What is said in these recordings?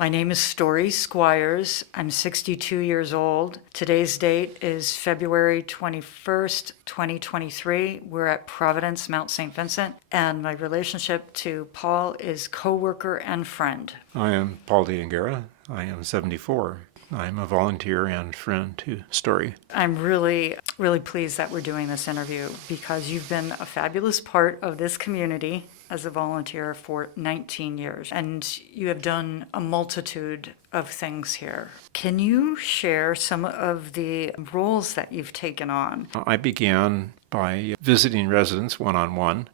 My name is Storey Squires. I'm 62 years old. Today's date is February 21st, 2023. We're at Providence Mount Vincent, and my relationship to Paul is coworker and friend. I am Paul deAnguera. I am 74. I'm a volunteer and friend to Storey. I'm really pleased that we're doing this interview because you've been a fabulous part of this community as a volunteer for 19 years, and you have done a multitude of things here. Can you share some of the roles that you've taken on? I began by visiting residents one-on-one,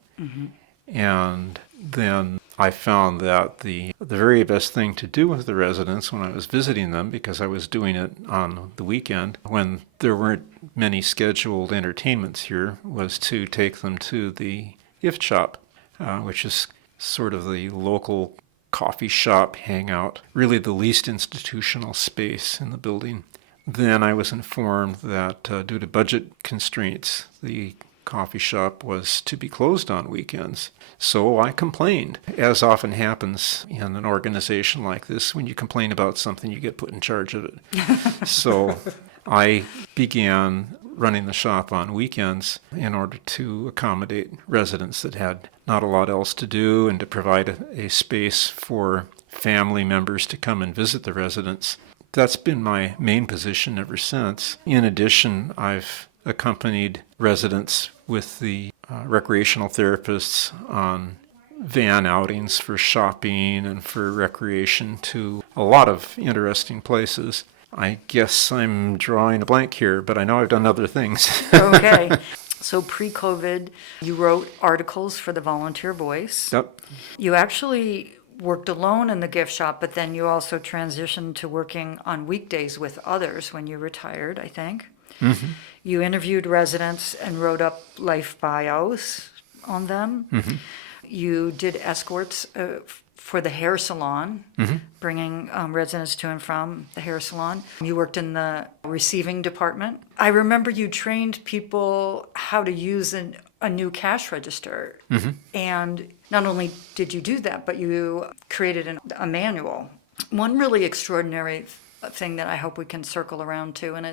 and then I found that the very best thing to do with the residents when I was visiting them, because I was doing it on the weekend when there weren't many scheduled entertainments here, was to take them to the gift shop, which is sort of the local coffee shop hangout, really the least institutional space in the building. Then I was informed that due to budget constraints, the coffee shop was to be closed on weekends. So I complained. As often happens in an organization like this, when you complain about something, you get put in charge of it. So I began running the shop on weekends in order to accommodate residents that had not a lot else to do and to provide a space for family members to come and visit the residents. That's been my main position ever since. In addition, I've accompanied residents with the recreational therapists on van outings for shopping and for recreation to a lot of interesting places. I guess I'm drawing a blank here, but I know I've done other things. Okay. So pre-COVID, you wrote articles for the Volunteer Voice. Yep. You actually worked alone in the gift shop, but then you also transitioned to working on weekdays with others when you retired, I think. Mm-hmm. You interviewed residents and wrote up life bios on them. Mm-hmm. You did escorts for the hair salon, bringing residents to and from the hair salon. You worked in the receiving department. I remember you trained people how to use a new cash register. And not only did you do that, but you created a manual. One really extraordinary thing that I hope we can circle around to, and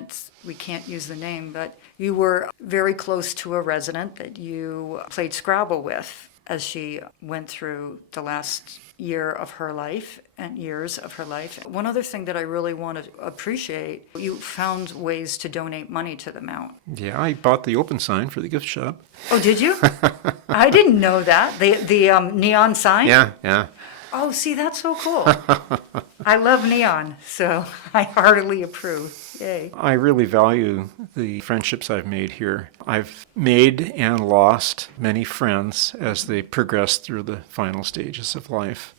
we can't use the name, but you were very close to a resident that you played Scrabble with as she went through the last year of her life and years of her life. One other thing that I really want to appreciate, you found ways to donate money to the Mount. Yeah, I bought the open sign for the gift shop. Oh, did you? I didn't know that. The neon sign? Yeah. Oh, see, that's so cool. I love neon, so I heartily approve. Yay. I really value the friendships I've made here. I've made and lost many friends as they progressed through the final stages of life.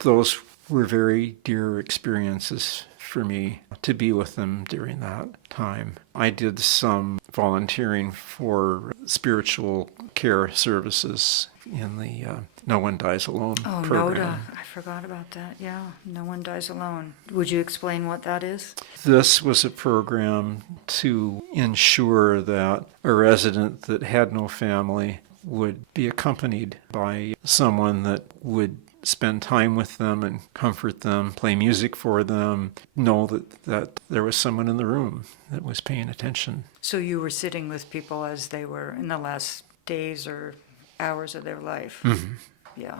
Those were very dear experiences for me to be with them during that time. I did some volunteering for spiritual care services in the No One Dies Alone program. NODA. I forgot about that. Yeah, No One Dies Alone. Would you explain what that is? This was a program to ensure that a resident that had no family would be accompanied by someone that would spend time with them and comfort them, play music for them, know that there was someone in the room that was paying attention. So you were sitting with people as they were in the last days or hours of their life. Yeah.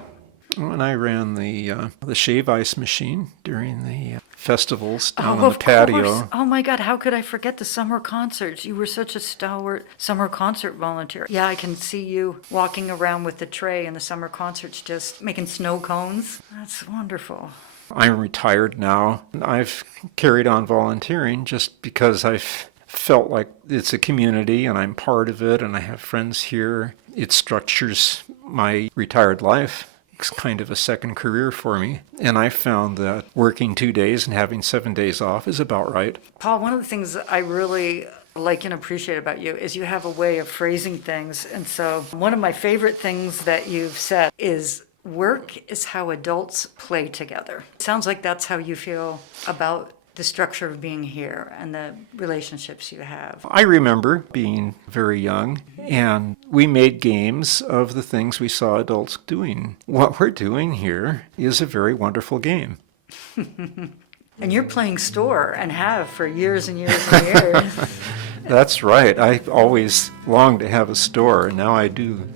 And I ran the shave ice machine during the festivals down on of the patio. Course. Oh my God, how could I forget the summer concerts? You were such a stalwart summer concert volunteer. Yeah, I can see you walking around with the tray in the summer concerts just making snow cones. That's wonderful. I'm retired now. I've carried on volunteering just because I've felt like it's a community and I'm part of it and I have friends here. It structures my retired life. It's kind of a second career for me. And I found that working 2 days and having 7 days off is about right. Paul, one of the things that I really like and appreciate about you is you have a way of phrasing things. And so one of my favorite things that you've said is work is how adults play together. It sounds like that's how you feel about the structure of being here and the relationships you have. I remember being very young, and we made games of the things we saw adults doing. What we're doing here is a very wonderful game. And you're playing store and have for years and years and years. That's right. I always longed to have a store, and now I do.